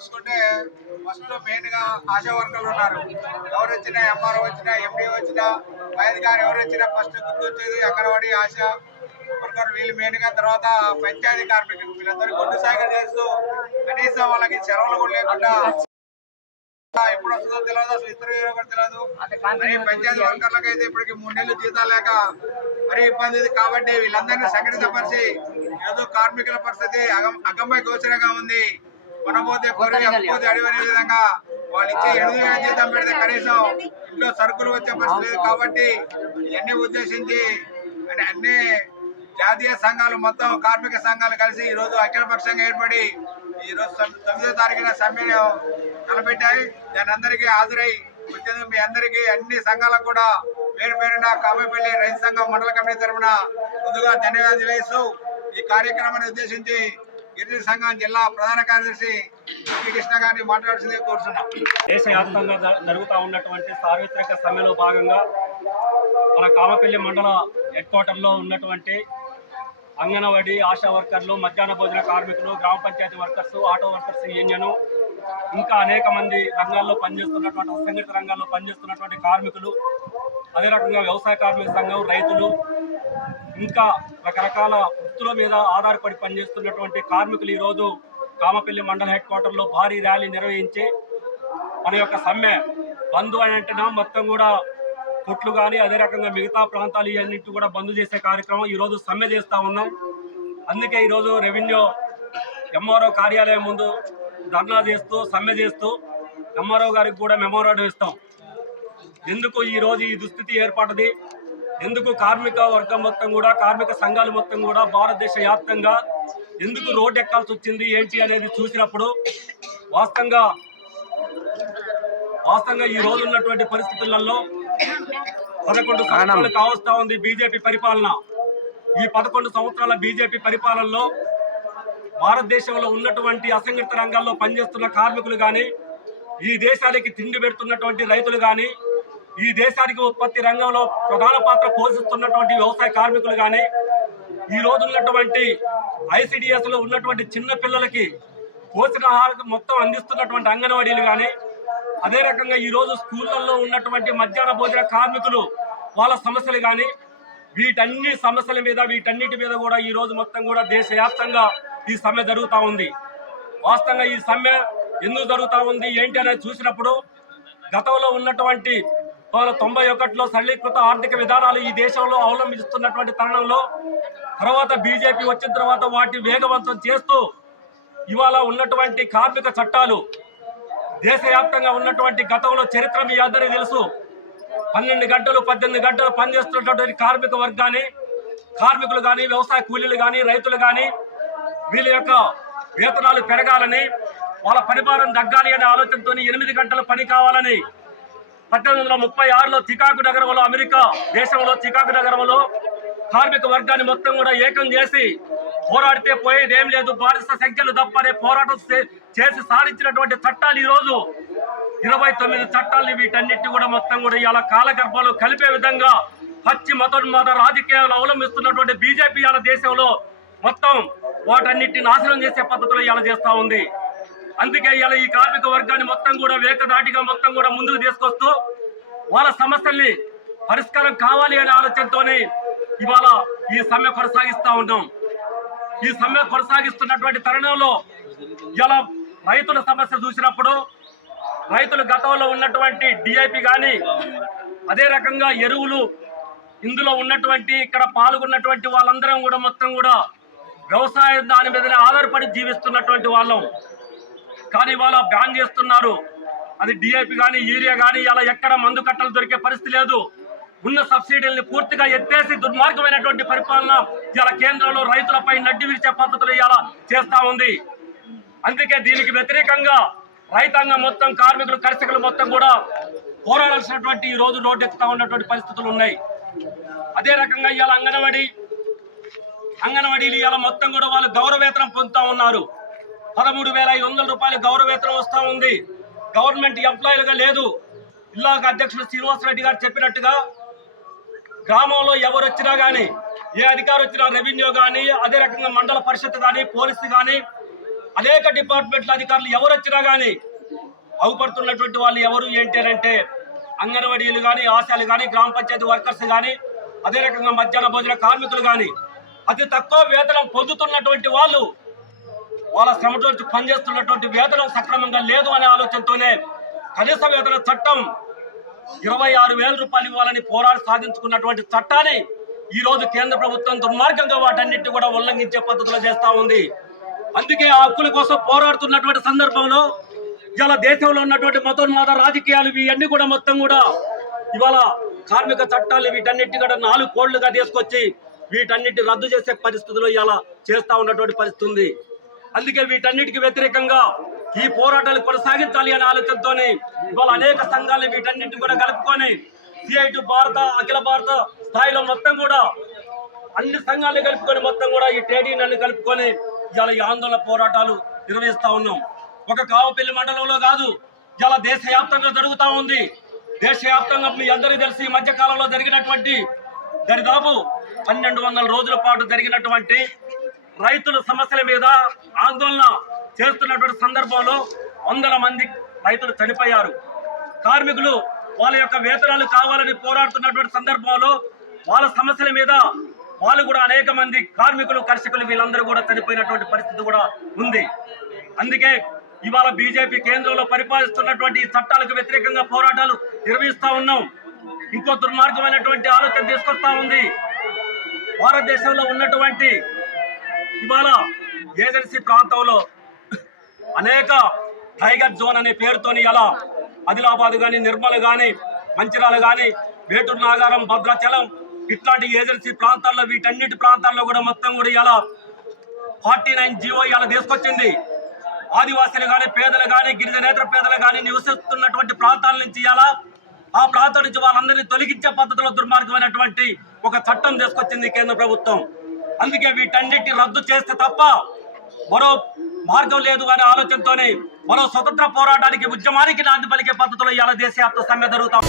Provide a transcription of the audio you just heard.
చూసుకుంటే ఫస్ట్ మెయిన్గా ఆశా వర్కర్లు ఉన్నారు. ఎవరు వచ్చినా ఎంఆర్ఓ వచ్చినా ఎండి వచ్చినా వైద్యగారు ఎవరు వచ్చినా ఫస్ట్ గుర్తొచ్చేది అంగన్వాడీ ఆశా వర్కర్ వీళ్ళు మెయిన్గా తర్వాత పంచాయతీ కార్మికులు. వీళ్ళందరూ గుడ్డు సాగర్ చేస్తూ కనీసం వాళ్ళకి సెలవులు కూడా లేకుండా ఎప్పుడు వస్తుందో తెలియదు అసలు ఇతర కూడా తెలియదు మరి పంచాయతీ వర్కర్లకు అయితే ఇప్పటికి మూడు నెలలు జీతాలు లేక మరీ ఇబ్బంది కాబట్టి వీళ్ళందరినీ సంఘటితపరిచి ఏదో కార్మికుల పరిస్థితి అగం- అగమ్య గోచరంగా ఉంది. మనపోతే కొరి అప్పుపోతే అడివనే విధంగా వాళ్ళు ఇచ్చే ఎనిమిది వేల జీతం పెడితే కనీసం ఇంట్లో సరుకులు వచ్చే పరిస్థితి లేదు కాబట్టి ఇవన్నీ ఉద్దేశించి అని అన్ని జాతీయ సంఘాలు మొత్తం కార్మిక సంఘాలు కలిసి ఈ రోజు అఖిలపక్షంగా ఏర్పడి ఈ రోజు తొమ్- తొమ్మిదో తారీఖున సమ్మెను తలపెట్టాయి. దాని అందరికీ హాజరై వచ్చేందుకు మీ అందరికీ అన్ని సంఘాలకు కూడా పేరు పేరున కామపల్లి రైతు సంఘం మండల కమిటీ తరఫున ముందుగా ధన్యవాదాలు తెలియజేస్తూ ఈ కార్యక్రమాన్ని ఉద్దేశించి గిరిజన సంఘం జిల్లా ప్రధాన కార్యదర్శి కృష్ణ గారిని మాట్లాడుతుందే కోరుతున్నాం. దేశవ్యాప్తంగా జ- జరుగుతూ ఉన్నటువంటి సార్వత్రిక సమ్మెలో భాగంగా మన కామపల్లి మండల హెడ్ క్వార్టర్లో ఉన్నటువంటి అంగన్వాడీ ఆశా వర్కర్లు మధ్యాహ్న భోజన కార్మికులు గ్రామ panchayati workers auto workers union ఇంకా అనేక మంది రంగాల్లో పనిచేస్తున్నటువంటి అసంఘటిత రంగాల్లో పనిచేస్తున్నటువంటి కార్మికులు అదే రకంగా వ్యవసాయ కార్మిక సంఘం రైతులు ఇంకా రకరకాల వృత్తుల మీద ఆధారపడి పనిచేస్తున్నటువంటి కార్మికులు ఈరోజు కామపల్లి మండల హెడ్ క్వార్టర్లో భారీ ర్యాలీ నిర్వహించి మన యొక్క సమ్మె బంధు అని అంటేనా మొత్తం కూడా కొట్లు కానీ అదే రకంగా మిగతా ప్రాంతాలు ఇవన్నింటి కూడా బంద్ చేసే కార్యక్రమం ఈరోజు సమ్మె చేస్తూ ఉన్నాం. అందుకే ఈరోజు రెవెన్యూ ఎంఆర్ఓ కార్యాలయం ముందు ధర్నా చేస్తూ సమ్మె చేస్తూ ఎంఆర్ఓ గారికి కూడా మెమోరాండం ఇస్తాం. ఎందుకు ఈరోజు ఈ దుస్థితి ఏర్పడ్డది? ఎందుకు కార్మిక వర్గం మొత్తం కూడా కార్మిక సంఘాలు మొత్తం కూడా భారతదేశ వ్యాప్తంగా ఎందుకు రోడ్డు ఎక్కాల్సి వచ్చింది ఏంటి అనేది చూసినప్పుడు వాస్తవంగా వాస్తవంగా ఈ రోజు ఉన్నటువంటి పరిస్థితులలో పదకొండు సంవత్సరాలు కావస్తా ఉంది బీజేపీ పరిపాలన. ఈ పదకొండు సంవత్సరాల బీజేపీ పరిపాలనలో భారతదేశంలో ఉన్నటువంటి అసంఘటిత రంగాల్లో పనిచేస్తున్న కార్మికులు కానీ ఈ దేశానికి తిండి పెడుతున్నటువంటి రైతులు కానీ ఈ దేశానికి ఉత్పత్తి రంగంలో ప్రధాన పాత్ర పోషిస్తున్నటువంటి వ్యవసాయ కార్మికులు కానీ ఈ రోజు ఉన్నటువంటి ఐసిడిఎస్లో ఉన్నటువంటి చిన్న పిల్లలకి పోషకాహారం మొత్తం అందిస్తున్నటువంటి అంగన్వాడీలు కానీ అదే రకంగా ఈ రోజు స్కూళ్ళల్లో ఉన్నటువంటి మధ్యాహ్న భోజన కార్మికులు వాళ్ళ సమస్యలు కానీ వీటన్ని సమస్యల మీద వీటన్నిటి మీద కూడా ఈ రోజు మొత్తం కూడా దేశవ్యాప్తంగా ఈ సమ్మె జరుగుతూ ఉంది. వాస్తవంగా ఈ సమ్మె ఎందుకు జరుగుతూ ఉంది ఏంటి అనేది చూసినప్పుడు గతంలో ఉన్నటువంటి తొంభై ఒకటిలో సరళీకృత ఆర్థిక విధానాలు ఈ దేశంలో అవలంబిస్తున్నటువంటి తరుణంలో తర్వాత బీజేపీ వచ్చిన తర్వాత వాటి వేగవంతం చేస్తూ ఇవాళ ఉన్నటువంటి కార్మిక చట్టాలు దేశవ్యాప్తంగా ఉన్నటువంటి గతంలో చరిత్ర మీ అందరికీ తెలుసు. పన్నెండు గంటలు పద్దెనిమిది గంటలు పనిచేస్తున్నటువంటి కార్మిక వర్గాన్ని కార్మికులు కానీ వ్యవసాయ కూలీలు కానీ రైతులు కానీ వీళ్ళ యొక్క వేతనాలు పెరగాలని వాళ్ళ పరిమాణం తగ్గాలి అనే ఆలోచనతో ఎనిమిది గంటల పని కావాలని పద్దెనిమిది వందల ముప్పై ఆరులో చికాకు నగరంలో అమెరికా దేశంలో చికాకు నగరంలో కార్మిక వర్గాన్ని మొత్తం కూడా ఏకం చేసి పోరాడితే పోయేది ఏం లేదు. బాధిత సంఖ్యలు తప్పనే పోరాటం చేసి సాధించినటువంటి చట్టాలు ఈ రోజు ఇరవై తొమ్మిది చట్టాలని వీటన్నిటి కూడా మొత్తం కూడా ఇలా కాలగర్భంలో కలిపే విధంగా పచ్చి మతోన్మాద రాజకీయాలు అవలంబిస్తున్నటువంటి బీజేపీ ఇవాళ దేశంలో మొత్తం వాటన్నిటిని నాశనం చేసే పద్ధతిలో ఇలా చేస్తూ ఉంది. అందుకే ఇలా ఈ కార్మిక వర్గాన్ని మొత్తం కూడా వేకదాటిగా మొత్తం కూడా ముందుకు తీసుకొస్తూ వాళ్ళ సమస్యల్ని పరిష్కారం కావాలి అనే ఆలోచనతోనే ఇవాళ ఈ సమ్మె కొనసాగిస్తూ ఉన్నాం. ఈ సమ్మె కొనసాగిస్తున్నటువంటి తరుణంలో ఇలా రైతుల సమస్య చూసినప్పుడు రైతులు గతంలో ఉన్నటువంటి డిఐపి కానీ అదే రకంగా ఎరువులు ఇందులో ఉన్నటువంటి ఇక్కడ పాల్గొన్నటువంటి వాళ్ళందరం కూడా మొత్తం కూడా వ్యవసాయం దాని మీదనే ఆధారపడి జీవిస్తున్నటువంటి వాళ్ళం. కానీ వాళ్ళ బ్యాన్ చేస్తున్నారు. అది డిఐపి కానీ యూరియా కానీ ఇలా ఎక్కడ మందు కట్టలు దొరికే పరిస్థితి లేదు. ఉన్న సబ్సిడీల్ని పూర్తిగా ఎత్తేసి దుర్మార్గమైనటువంటి పరిపాలన ఇలా కేంద్రంలో రైతులపై నడ్డి విరిచే పద్ధతులు ఇలా చేస్తా ఉంది. అందుకే దీనికి వ్యతిరేకంగా రైతాంగం మొత్తం కార్మికులు కర్షకులు మొత్తం కూడా పోరాడాల్సినటువంటి ఈ రోజు రోడ్డు ఎక్కుతా ఉన్నటువంటి పరిస్థితులు ఉన్నాయి. అదే రకంగా ఇవాళ అంగన్వాడీ అంగన్వాడీలు ఇవాళ మొత్తం కూడా వాళ్ళు గౌరవేతనం పొందుతా ఉన్నారు. పదమూడు వేల ఐదు వందల రూపాయలు గౌరవేతనం వస్తూ ఉంది. గవర్నమెంట్ ఎంప్లాయీలుగా లేదు. ఇల్లాక అధ్యక్షుడు శ్రీనివాసరెడ్డి గారు చెప్పినట్టుగా గ్రామంలో ఎవరు వచ్చినా కానీ ఏ అధికారి వచ్చినా రెవెన్యూ కానీ అదే రకంగా మండల పరిషత్ కానీ పోలీసు కానీ అనేక డిపార్ట్మెంట్ల అధికారులు ఎవరు వచ్చినా కానీ అవుపడుతున్నటువంటి వాళ్ళు ఎవరు ఏంటి అని అంటే అంగన్వాడీలు కానీ ఆశాలు కానీ గ్రామ పంచాయతీ వర్కర్స్ కానీ అదే రకంగా మధ్యాహ్న భోజన కార్మికులు కానీ అతి తక్కువ వేతనం పొందుతున్నటువంటి వాళ్ళు వాళ్ళ శ్రమతో పనిచేస్తున్నటువంటి వేతనం సక్రమంగా లేదు అనే ఆలోచనతోనే కనీస వేతన చట్టం ఇరవై ఆరు వేల రూపాయలు ఇవ్వాలని పోరాడి సాధించుకున్నటువంటి చట్టాన్ని ఈ రోజు కేంద్ర ప్రభుత్వం దుర్మార్గంగా వాటన్నిటిని కూడా ఉల్లంఘించే పద్ధతిలో చేస్తా ఉంది. అందుకే ఆ హక్కుల కోసం పోరాడుతున్నటువంటి సందర్భంలో ఇవాళ దేశంలో ఉన్నటువంటి మతోన్మాద రాజకీయాలు ఇవన్నీ కూడా మొత్తం కూడా ఇవాళ కార్మిక చట్టాలు వీటన్నిటిని కూడా నాలుగు కోళ్ళుగా తీసుకొచ్చి వీటన్నిటి రద్దు చేసే పరిస్థితిలో ఇవాళ చేస్తా ఉన్నటువంటి పరిస్థితి ఉంది. అందుకే వీటన్నిటికి వ్యతిరేకంగా ఈ పోరాటాలు కొనసాగించాలి అనే ఆలోచనతోనే ఇవాళ అనేక సంఘాలు వీటన్నిటిని కూడా కలుపుకొని సిఐటి భారత అఖిల భారత స్థాయిలో మొత్తం కూడా అన్ని సంఘాలను కలుపుకొని మొత్తం కూడా ఈ ట్రేడ్ యూనియన్ కలుపుకొని ఇవాళ ఈ ఆందోళన పోరాటాలు నిర్వహిస్తా ఉన్నాం. ఒక కావపల్లి మండలంలో కాదు ఇవాళ దేశవ్యాప్తంగా జరుగుతూ ఉంది. దేశవ్యాప్తంగా మీ అందరికీ తెలిసి ఈ మధ్యకాలంలో జరిగినటువంటి దరిదాపు పన్నెండు వందల రోజుల పాటు జరిగినటువంటి రైతుల సమస్యల మీద ఆందోళన చేస్తున్నటువంటి సందర్భంలో వందల మంది రైతులు చనిపోయారు. కార్మికులు వాళ్ళ యొక్క వేతనాలు కావాలని పోరాడుతున్నటువంటి సందర్భంలో వాళ్ళ సమస్యల మీద వాళ్ళు కూడా అనేక మంది కార్మికులు కర్షకులు వీళ్ళందరూ కూడా చనిపోయినటువంటి పరిస్థితి కూడా ఉంది. అందుకే ఇవాళ బీజేపీ కేంద్రంలో పరిపాలిస్తున్నటువంటి చట్టాలకు వ్యతిరేకంగా పోరాటాలు నిర్వహిస్తా ఉన్నాం. ఇంకో దుర్మార్గమైనటువంటి ఆలోచన తీసుకొస్తా ఉంది. భారతదేశంలో ఉన్నటువంటి ఇవాళ ఏజెన్సీ ప్రాంతంలో అనేక టైగర్ జోన్ అనే పేరుతోని అలా ఆదిలాబాద్ కానీ నిర్మల్ కానీ మంచిరాలు కానీ వేటూరు నాగారం భద్రాచలం ఇట్లాంటి ఏజెన్సీ ప్రాంతాల్లో వీటన్నిటి ప్రాంతాల్లో కూడా మొత్తం కూడా ఇలా ఫార్టీ నైన్ జీవో ఇలా తీసుకొచ్చింది. ఆదివాసీలు కానీ పేదలు కానీ గిరిజనేతర పేదలు కానీ నివసిస్తున్నటువంటి ప్రాంతాల నుంచి ఇలా ఆ ప్రాంతం నుంచి వాళ్ళందరినీ తొలగించే పద్ధతిలో దుర్మార్గమైనటువంటి ఒక చట్టం తీసుకొచ్చింది కేంద్ర ప్రభుత్వం. అందుకే వీటన్నిటిని రద్దు చేస్తే తప్ప మరో మార్గం లేదు అనే ఆలోచనతోనే మరో స్వతంత్ర పోరాటానికి ఉద్యమానికి నాంది పలికే పద్ధతిలో ఇవాళ దేశవ్యాప్త సమ్మె జరుగుతాం